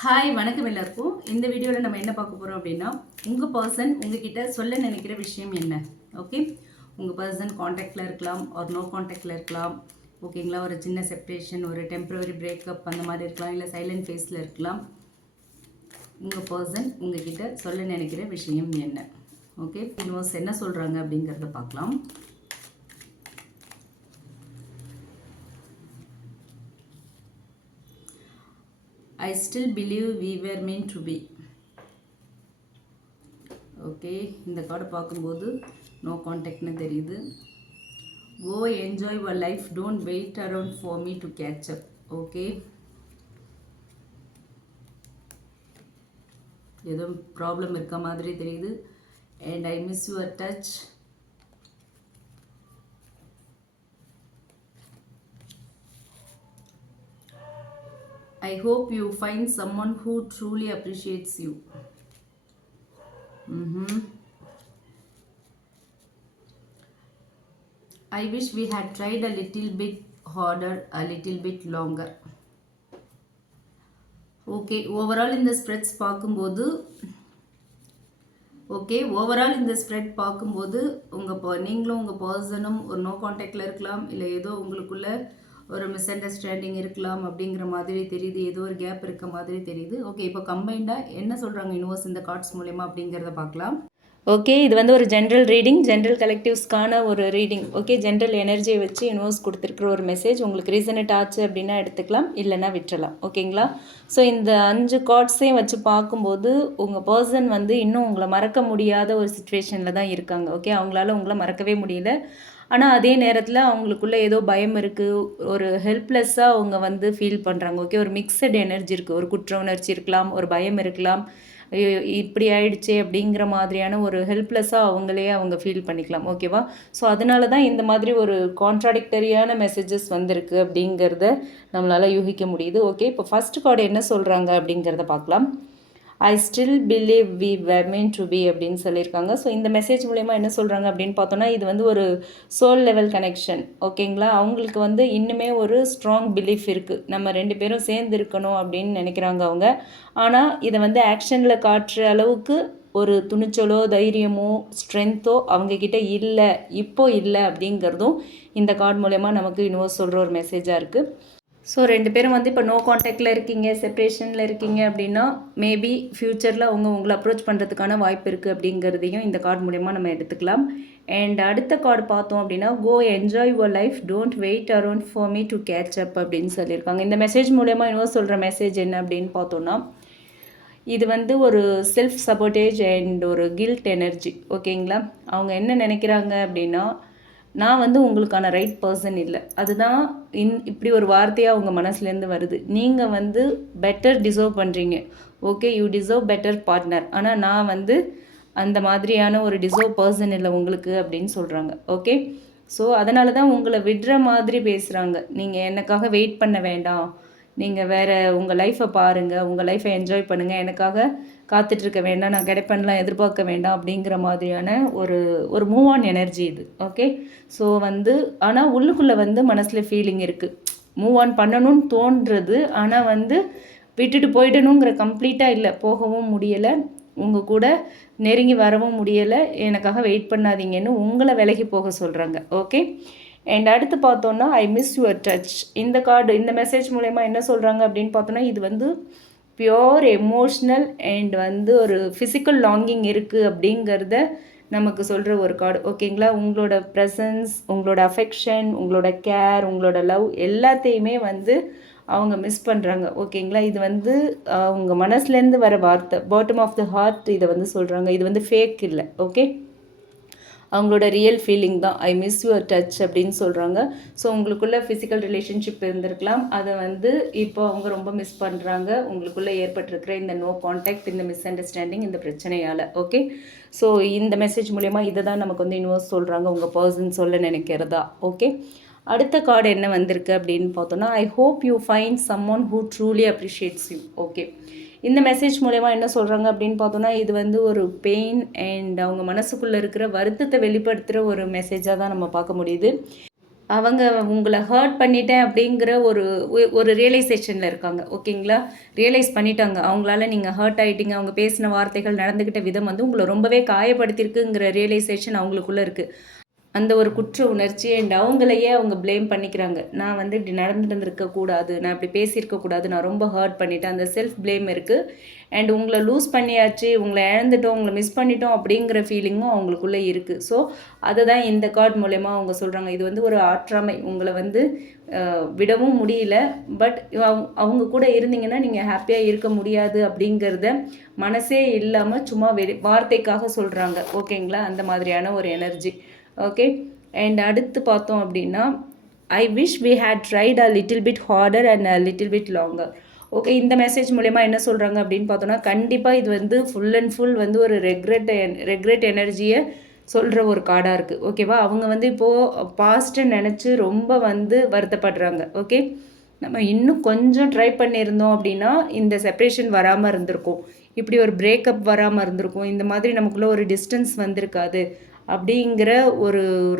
Hi வணக்கம் எல்லாருக்கும். இந்த வீடியோவில் நம்ம என்ன பார்க்க போகிறோம் அப்படின்னா, உங்கள் பர்சன் உங்ககிட்ட சொல்ல நினைக்கிற விஷயம் என்ன? ஓகே, உங்கள் பர்சன் காண்டாக்டில் இருக்கலாம், ஒரு நோ காண்டாக்டில் இருக்கலாம். ஓகேங்களா, ஒரு சின்ன செப்ரேஷன், ஒரு டெம்பரரி பிரேக்கப் அந்த மாதிரி இருக்கலாம், இல்லை சைலண்ட் ஃபேஸில் இருக்கலாம். உங்கள் பர்சன் உங்ககிட்ட சொல்ல நினைக்கிற விஷயம் என்ன? ஓகே, யூனிவர்ஸ் என்ன சொல்கிறாங்க அப்படிங்கிறத பார்க்கலாம். I still believe we were meant to be. Okay, இந்த கார்டை பார்க்கும்போது நோ கான்டாக்ட்னு தெரியுது. Go enjoy your life, don't wait around for me to catch up. Okay, ஏதோ ப்ராப்ளம் இருக்க மாதிரி தெரியுது. And I miss your touch. I hope you find someone who truly appreciates you. I wish we had tried a little bit harder, a little bit longer. Okay, overall இந்த spreads பார்க்கும்போது நீங்களும் உங்கள் பர்சனும் ஒரு no கான்டாக்டில் இருக்கலாம், இல்லை ஏதோ உங்களுக்குள்ள ஒரு மிஸ் அண்டர்ஸ்டாண்டிங் இருக்கலாம் அப்படிங்கிற மாதிரி தெரியுது. ஏதோ ஒரு கேப் இருக்க மாதிரி தெரியுது. ஓகே, இப்போ கம்பைண்டாக என்ன சொல்கிறாங்க யூனிவர்ஸ் இந்த கார்ட்ஸ் மூலமா அப்படிங்கிறத பார்க்கலாம். ஓகே, இது வந்து ஒரு ஜென்ரல் ரீடிங், ஜென்ரல் கலெக்டிவ்ஸ்க்கான ஒரு ரீடிங். ஓகே, ஜென்ரல் எனர்ஜியை வச்சு யூனிவர்ஸ் கொடுத்துருக்குற ஒரு மெசேஜ். உங்களுக்கு ரீசனேட் ஆச்சு அப்படின்னா எடுத்துக்கலாம், இல்லைன்னா விட்டுறலாம். ஓகேங்களா, ஸோ இந்த 5 கார்ட்ஸையும் வச்சு பார்க்கும்போது உங்கள் பர்சன் வந்து இன்னும் உங்களை மறக்க முடியாத ஒரு சுச்சுவேஷனில் தான் இருக்காங்க. ஓகே, அவங்களால உங்களை மறக்கவே முடியல. ஆனால் அதே நேரத்தில் அவங்களுக்குள்ளே ஏதோ பயம் இருக்குது, ஒரு ஹெல்ப்லெஸ்ஸாக அவங்க வந்து ஃபீல் பண்ணுறாங்க. ஓகே, ஒரு மிக்சட் எனர்ஜி இருக்குது. ஒரு குற்ற உணர்ச்சி இருக்கலாம், ஒரு பயம் இருக்கலாம், இப்படி ஆயிடுச்சே அப்படிங்கிற மாதிரியான ஒரு ஹெல்ப்லெஸ்ஸாக அவங்க ஃபீல் பண்ணிக்கலாம். ஓகேவா, ஸோ அதனால தான் இந்த மாதிரி ஒரு கான்ட்ராடிக்டரியான மெசேஜஸ் வந்திருக்கு அப்படிங்கிறத நம்மளால் யூகிக்க முடியுது. ஓகே, இப்போ ஃபஸ்ட் கார்டு என்ன சொல்கிறாங்க அப்படிங்கிறத பார்க்கலாம். I still believe we were meant to be அப்படின்னு சொல்லியிருக்காங்க. ஸோ இந்த மெசேஜ் மூலயமா என்ன சொல்கிறாங்க அப்படின்னு பார்த்தோன்னா, இது வந்து ஒரு சோல் லெவல் கனெக்ஷன். ஓகேங்களா, அவங்களுக்கு வந்து இன்னுமே ஒரு ஸ்ட்ராங் பிலீஃப் இருக்குது, நம்ம 2 பேரும் சேர்ந்து இருக்கணும் அப்படின்னு நினைக்கிறாங்க அவங்க. ஆனால் இதை வந்து ஆக்ஷனில் காட்டுற அளவுக்கு ஒரு துணிச்சலோ தைரியமோ ஸ்ட்ரென்த்தோ அவங்கக்கிட்ட இல்லை அப்படிங்கிறதும் இந்த கார்டு மூலயமா நமக்கு யூனிவர்ஸ் சொல்கிற ஒரு மெசேஜாக இருக்குது. ஸோ 2 பேரும் வந்து இப்போ நோ காண்டாக்டில் இருக்கீங்க, செப்ரேஷனில் இருக்கீங்க அப்படின்னா மேபி ஃப்யூச்சரில் உங்களை அப்ரோச் பண்ணுறதுக்கான வாய்ப்பு இருக்குது அப்படிங்கிறதையும் இந்த கார்டு மூலயமா நம்ம எடுத்துக்கலாம். அண்ட் அடுத்த கார்டு பார்த்தோம் அப்படின்னா, go enjoy your life, don't wait around for me to catch up அப்படின்னு சொல்லியிருக்காங்க. இந்த மெசேஜ் மூலயமா இன்னும் சொல்கிற மெசேஜ் என்ன அப்படின்னு பார்த்தோன்னா, இது வந்து ஒரு செல்ஃப் சப்போர்டேஜ் அண்ட் ஒரு கில்ட் எனர்ஜி. ஓகேங்களா, அவங்க என்ன நினைக்கிறாங்க அப்படின்னா, நான் வந்து உங்களுக்கான ரைட் பர்சன் இல்லை. அதுதான் இப்படி ஒரு வார்த்தையாக உங்கள் மனசுலேருந்து வருது. நீங்கள் வந்து பெட்டர் டிசர்வ் பண்ணுறீங்க. Okay, you deserve better partner. ஆனால் நான் வந்து அந்த மாதிரியான ஒரு டிசர்வ் பர்சன் இல்லை உங்களுக்கு அப்படின்னு சொல்கிறாங்க. ஓகே, ஸோ அதனால தான் உங்களை விடுற மாதிரி பேசுகிறாங்க. நீங்கள் எனக்காக வெயிட் பண்ண வேண்டாம், நீங்கள் வேறு உங்கள் லைஃப்பை பாருங்கள், உங்கள் லைஃப்பை என்ஜாய் பண்ணுங்கள், எனக்காக காத்துட்ருக்க வேண்டாம், நான் கிடைப்பேன்லாம் எதிர்பார்க்க வேண்டாம் அப்படிங்கிற மாதிரியான ஒரு மூவ் ஆன் எனர்ஜி இது. ஓகே, ஸோ வந்து ஆனால் உள்ளுக்குள்ளே வந்து மனசில் ஃபீலிங் இருக்குது, மூவ் ஆன் பண்ணணும்னு தோன்றுறது. ஆனால் வந்து விட்டுட்டு போயிடணுங்கிற கம்ப்ளீட்டாக இல்லை, போகவும் முடியலை, உங்கள் கூட நெருங்கி வரவும் முடியலை, எனக்காக வெயிட் பண்ணாதீங்கன்னு உங்களை விலகி போக சொல்கிறாங்க. ஓகே, அண்ட் அடுத்து பார்த்தோன்னா, ஐ மிஸ் யுவர் டச். இந்த கார்டு இந்த மெசேஜ் மூலயமா என்ன சொல்கிறாங்க அப்படின்னு பார்த்தோன்னா, இது வந்து பியோர் எமோஷ்னல் அண்ட் வந்து ஒரு ஃபிசிக்கல் லாங்கிங் இருக்குது அப்படிங்கிறத நமக்கு சொல்கிற ஒரு கார்டு. ஓகேங்களா, உங்களோட ப்ரெசன்ஸ், உங்களோட அஃபெக்ஷன், உங்களோட கேர், உங்களோட லவ் எல்லாத்தையுமே வந்து அவங்க மிஸ் பண்ணுறாங்க. ஓகேங்களா, இது வந்து அவங்க மனசுலேருந்து வர வார்த்தை, பாட்டம் ஆஃப் த ஹார்ட் இதை வந்து சொல்கிறாங்க. இது வந்து ஃபேக் இல்லை. ஓகே, அவங்களோட ரியல் ஃபீலிங் தான் ஐ மிஸ் யுவர் டச் அப்படின்னு சொல்கிறாங்க. ஸோ உங்களுக்குள்ள ஃபிசிக்கல் ரிலேஷன்ஷிப் இருந்திருக்கலாம், அதை வந்து இப்போ அவங்க ரொம்ப மிஸ் பண்ணுறாங்க. உங்களுக்குள்ளே ஏற்பட்டிருக்கிற இந்த நோ கான்டாக்ட், இந்த மிஸ் அண்டர்ஸ்டாண்டிங், இந்த பிரச்சனையால். ஓகே, ஸோ இந்த மெசேஜ் மூலயமா இதை தான் நமக்கு வந்து யூனிவர்ஸ் சொல்கிறாங்க, உங்கள் பர்சன் சொல்ல நினைக்கிறதா. ஓகே, அடுத்த கார்டு என்ன வந்திருக்கு அப்படின்னு பார்த்தோன்னா, I hope you find someone who truly appreciates you. Okay, இந்த மெசேஜ் மூலமா என்ன சொல்கிறாங்க அப்படின்னு பார்த்தோன்னா, இது வந்து ஒரு பெயின் அண்ட் அவங்க மனசுக்குள்ளே இருக்கிற வருத்தத்தை வெளிப்படுத்துகிற ஒரு மெசேஜாக தான் நம்ம பார்க்க முடியுது. அவங்க உங்களை ஹர்ட் பண்ணிட்டேன் அப்படிங்கிற ஒரு ரியலைசேஷனில் இருக்காங்க. ஓகேங்களா? ரியலைஸ் பண்ணிட்டாங்க. அவங்களால நீங்கள் ஹர்ட் ஆகிட்டீங்க, அவங்க பேசின வார்த்தைகள் நடந்துக்கிட்ட விதம் வந்து உங்களை ரொம்பவே காயப்படுத்தியிருக்குங்கிற ரியலைசேஷன் அவங்களுக்குள்ளே இருக்குது. அந்த ஒரு குற்ற உணர்ச்சி அண்ட் அவங்களையே அவங்க ப்ளேம் பண்ணிக்கிறாங்க. நான் வந்து இப்படி நடந்துருந்துருக்கக்கூடாது, நான் இப்படி பேசியிருக்கக்கூடாது, நான் ரொம்ப ஹர்ட் பண்ணிட்டேன். அந்த செல்ஃப் ப்ளேம் இருக்குது. அண்ட் உங்களை லூஸ் பண்ணியாச்சு, உங்களை இழந்துட்டோம், உங்களை மிஸ் பண்ணிட்டோம் அப்படிங்கிற ஃபீலிங்கும் அவங்களுக்குள்ளே இருக்குது. ஸோ அதை தான் இந்த கார்டு மூலயமா அவங்க சொல்கிறாங்க. இது வந்து ஒரு ஆற்றாமை. உங்களை வந்து விடவும் முடியல, பட் அவங்க கூட இருந்தீங்கன்னா நீங்கள் ஹாப்பியாக இருக்க முடியாது அப்படிங்கிறத மனசே இல்லாமல் சும்மா வார்த்தைக்காக சொல்கிறாங்க. ஓகேங்களா? அந்த மாதிரியான ஒரு எனர்ஜி. ஓகே, அண்ட் அடுத்து பார்த்தோம் அப்படின்னா, I wish we had tried a little bit harder and a little bit longer. Okay, இந்த மெசேஜ் மூலயமா என்ன சொல்கிறாங்க அப்படின்னு பார்த்தோன்னா, கண்டிப்பாக இது வந்து ஃபுல் அண்ட் ஃபுல் வந்து ஒரு ரெக்ரெட் எனர்ஜியை சொல்கிற ஒரு கார்டாக இருக்குது. ஓகேவா? அவங்க வந்து இப்போது பாஸ்ட்டை நினச்சி ரொம்ப வந்து வருத்தப்படுறாங்க. ஓகே, நம்ம இன்னும் கொஞ்சம் ட்ரை பண்ணியிருந்தோம் அப்படின்னா இந்த செப்பரேஷன் வராமல் இருந்திருக்கும், இப்படி ஒரு பிரேக்கப் வராமல் இருந்திருக்கும், இந்த மாதிரி நமக்குள்ளே ஒரு டிஸ்டன்ஸ் வந்திருக்காது அப்படிங்கிற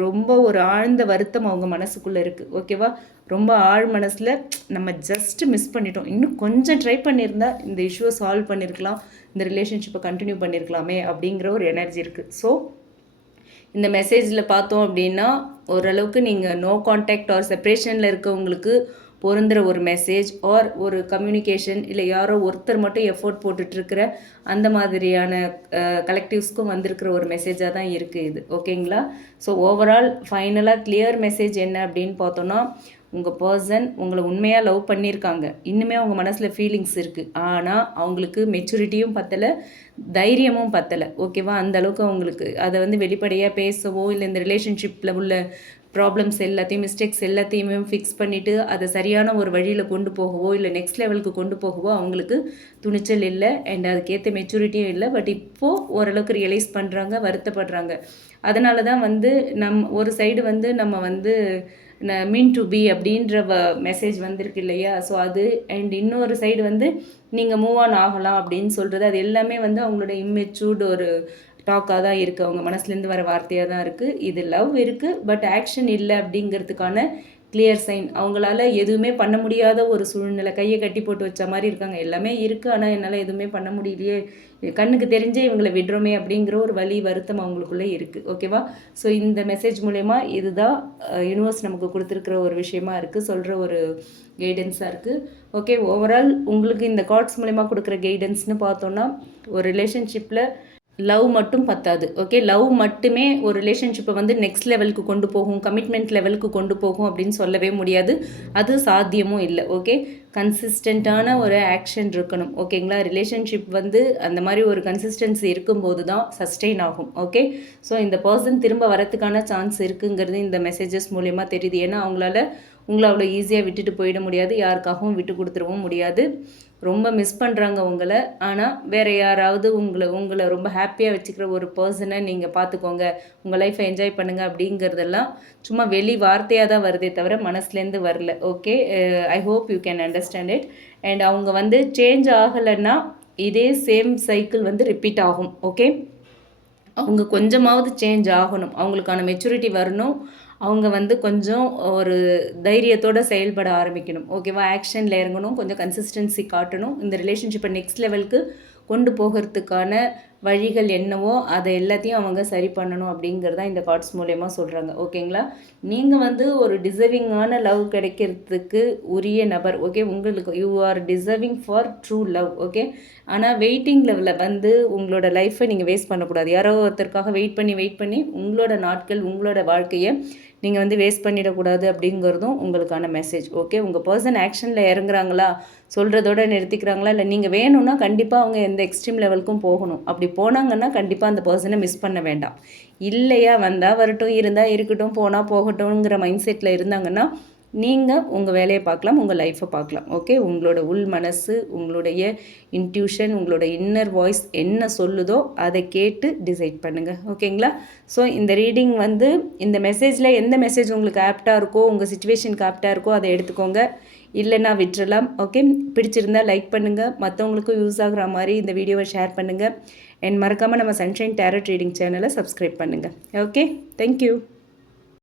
ரொம்ப ஆழ்ந்த வருத்தம் அவங்க மனசுக்குள்ளே இருக்குது. ஓகேவா? ரொம்ப ஆழ் மனசில் நம்ம ஜஸ்ட்டு மிஸ் பண்ணிட்டோம், இன்னும் கொஞ்சம் ட்ரை பண்ணியிருந்தா இந்த இஷ்யூவை சால்வ் பண்ணியிருக்கலாம், இந்த ரிலேஷன்ஷிப்பை கண்டினியூ பண்ணியிருக்கலாமே அப்படிங்கிற ஒரு எனர்ஜி இருக்குது. ஸோ இந்த மெசேஜில் பார்த்தோம் அப்படின்னா ஓரளவுக்கு நீங்கள் நோ கான்டாக்ட் ஆர் செப்பரேஷனில் இருக்கவங்களுக்கு பொருந்துகிற ஒரு மெசேஜ் ஆர் ஒரு கம்யூனிகேஷன், இல்லை யாரோ ஒருத்தர் மட்டும் எஃபோர்ட் போட்டுட்ருக்கிற அந்த மாதிரியான கலெக்டிவ்ஸ்க்கும் வந்திருக்கிற ஒரு மெசேஜாக தான் இருக்குது இது. ஓகேங்களா? ஸோ ஓவரால் ஃபைனலாக கிளியர் மெசேஜ் என்ன அப்படின்னு பார்த்தோன்னா, உங்கள் பர்சன் உங்களை உண்மையாக லவ் பண்ணியிருக்காங்க, இன்னுமே அவங்க மனசில் ஃபீலிங்ஸ் இருக்குது, ஆனால் அவங்களுக்கு மெச்சூரிட்டியும் பத்தலை, தைரியமும் பத்தலை. ஓகேவா? அந்தளவுக்கு அவங்களுக்கு அதை வந்து வெளிப்படையாக பேசவோ, இல்லை இந்த ரிலேஷன்ஷிப்பில் உள்ள ப்ராப்ளம்ஸ் எல்லாத்தையும், மிஸ்டேக்ஸ் எல்லாத்தையுமே ஃபிக்ஸ் பண்ணிவிட்டு அதை சரியான ஒரு வழியில் கொண்டு போகவோ, இல்லை நெக்ஸ்ட் லெவலுக்கு கொண்டு போகவோ அவங்களுக்கு துணிச்சல் இல்லை, அண்ட் அதுக்கேற்ற மெச்சூரிட்டியும் இல்லை. பட் இப்போது ஓரளவுக்கு ரியலைஸ் பண்ணுறாங்க, வருத்தப்படுறாங்க. அதனால தான் வந்து ஒரு சைடு வந்து நம்ம வந்து மீன் டு பி அப்படின்ற மெசேஜ் வந்திருக்கு இல்லையா? ஸோ அது அண்ட் இன்னொரு சைடு வந்து நீங்கள் மூவ் ஆன் ஆகலாம் அப்படின்னு சொல்கிறது, அது எல்லாமே வந்து அவங்களோட இம்மெச்சூர்டு ஒரு டாக்காக தான் இருக்குது, அவங்க மனசுலேருந்து வர வார்த்தையாக தான் இருக்குது. இது லவ் இருக்குது, பட் ஆக்ஷன் இல்லை அப்படிங்கிறதுக்கான கிளியர் சைன். அவங்களால எதுவுமே பண்ண முடியாத ஒரு சூழ்நிலை, கையை கட்டி போட்டு வச்ச மாதிரி இருக்காங்க. எல்லாமே இருக்குது, ஆனால் என்னால் எதுவுமே பண்ண முடியலையே, கண்ணுக்கு தெரிஞ்சே இவங்களை விடுறோமே அப்படிங்கிற ஒரு வலி, வருத்தம் அவங்களுக்குள்ளே இருக்குது. ஓகேவா? ஸோ இந்த மெசேஜ் மூலயமா இதுதான் யூனிவர்ஸ் நமக்கு கொடுத்துருக்குற ஒரு விஷயமா இருக்குது, சொல்கிற ஒரு கைடன்ஸாக இருக்குது. ஓகே, ஓவரால் உங்களுக்கு இந்த கார்ட்ஸ் மூலயமா கொடுக்குற கைடன்ஸ்னு பார்த்தோன்னா, ஒரு ரிலேஷன்ஷிப்பில் லவ் மட்டும் பத்தாது. ஓகே, லவ் மட்டுமே ஒரு ரிலேஷன்ஷிப்பை வந்து நெக்ஸ்ட் லெவலுக்கு கொண்டு போகும், கமிட்மெண்ட் லெவலுக்கு கொண்டு போகும் அப்படின்னு சொல்லவே முடியாது, அது சாத்தியமும் இல்லை. ஓகே, கன்சிஸ்டண்ட்டான ஒரு ஆக்ஷன் இருக்கணும். ஓகேங்களா? ரிலேஷன்ஷிப் வந்து அந்த மாதிரி ஒரு கன்சிஸ்டன்சி இருக்கும்போது தான் சஸ்டெயின் ஆகும். ஓகே, ஸோ இந்த பர்சன் திரும்ப வரத்துக்கான சான்ஸ் இருக்குங்கிறது இந்த மெசேஜஸ் மூலயமா தெரியுது. ஏன்னா அவங்களால உங்களை அவ்வளோ ஈஸியாக விட்டுட்டு போயிட முடியாது, யாருக்காகவும் விட்டு கொடுத்துடவும் முடியாது. ரொம்ப மிஸ் பண்ணுறாங்க உங்களை, ஆனால் வேறு யாராவது உங்களை ரொம்ப ஹாப்பியாக வச்சுக்கிற ஒரு பர்சனை நீங்கள் பார்த்துக்கோங்க, உங்கள் லைஃப்பை என்ஜாய் பண்ணுங்கள் அப்படிங்கிறதெல்லாம் சும்மா வெளி வார்த்தையாக தான் வருதே தவிர மனசுலேருந்து வரல. Okay, I hope you can understand it. And அவங்க வந்து சேஞ்ச் ஆகலைன்னா இதே சேம் சைக்கிள் வந்து ரிப்பீட் ஆகும். ஓகே, அவங்க கொஞ்சமாவது சேஞ்ச் ஆகணும், அவங்களுக்கான மெச்சூரிட்டி வரணும், அவங்க வந்து கொஞ்சம் ஒரு தைரியத்தோடு செயல்பட ஆரம்பிக்கணும். ஓகேவா? ஆக்ஷனில் இறங்கணும், கொஞ்சம் கன்சிஸ்டன்சி காட்டணும், இந்த ரிலேஷன்ஷிப்பை நெக்ஸ்ட் லெவலுக்கு கொண்டு போகிறதுக்கான வழிகள் என்னவோ அதை எல்லாத்தையும் அவங்க சரி பண்ணணும் அப்படிங்கிறத இந்த கார்ட்ஸ் மூலயமா சொல்கிறாங்க. ஓகேங்களா? நீங்கள் வந்து ஒரு டிசர்விங்கான லவ் கிடைக்கிறதுக்கு உரிய நபர். ஓகே, உங்களுக்கு you are deserving for true love. Okay, ஆனால் வெயிட்டிங் லெவலில் வந்து உங்களோட லைஃப்பை நீங்கள் வேஸ்ட் பண்ணக்கூடாது. யாரோ ஒருத்தருக்காக வெயிட் பண்ணி உங்களோட நாட்கள், உங்களோட வாழ்க்கையை நீங்கள் வந்து வேஸ்ட் பண்ணிடக்கூடாது அப்படிங்கிறதும் உங்களுக்கான மெசேஜ். ஓகே, உங்கள் பர்சன் ஆக்ஷனில் இறங்குறாங்களா, சொல்கிறதோட நிறுத்திக்கிறாங்களா, இல்லை நீங்கள் வேணும்னா கண்டிப்பாக அவங்க எந்த எக்ஸ்ட்ரீம் லெவலுக்கும் போகணும். அப்படி போனாங்கன்னா கண்டிப்பாக அந்த பர்சனை மிஸ் பண்ண வேண்டாம். இல்லையா, வந்தால் வரட்டும், இருந்தால் இருக்கட்டும், போனால் போகட்டும்ங்கிற மைண்ட் செட்டில் இருந்தாங்கன்னா நீங்கள் உங்கள் வேலையை பார்க்கலாம், உங்கள் லைஃப்பை பார்க்கலாம். ஓகே, உங்களோட உள் மனசு, உங்களுடைய இன்ட்யூஷன், உங்களோட இன்னர் வாய்ஸ் என்ன சொல்லுதோ அதை கேட்டு டிசைட் பண்ணுங்கள். ஓகேங்களா? ஸோ இந்த ரீடிங் வந்து இந்த மெசேஜில் எந்த மெசேஜ் உங்களுக்கு ஆப்டாக இருக்கோ, உங்கள் சிச்சுவேஷனுக்கு ஆப்டாக இருக்கோ அதை எடுத்துக்கோங்க, இல்லைன்னா விட்டுறலாம். ஓகே, பிடிச்சிருந்தால் லைக் பண்ணுங்கள், மற்றவங்களுக்கும் யூஸ் ஆகிற மாதிரி இந்த வீடியோவை ஷேர் பண்ணுங்கள், அண்ட் மறக்காமல் நம்ம சன்ஷைன் டேரட் ரீடிங் சேனலை சப்ஸ்கிரைப் பண்ணுங்கள். Okay, thank you.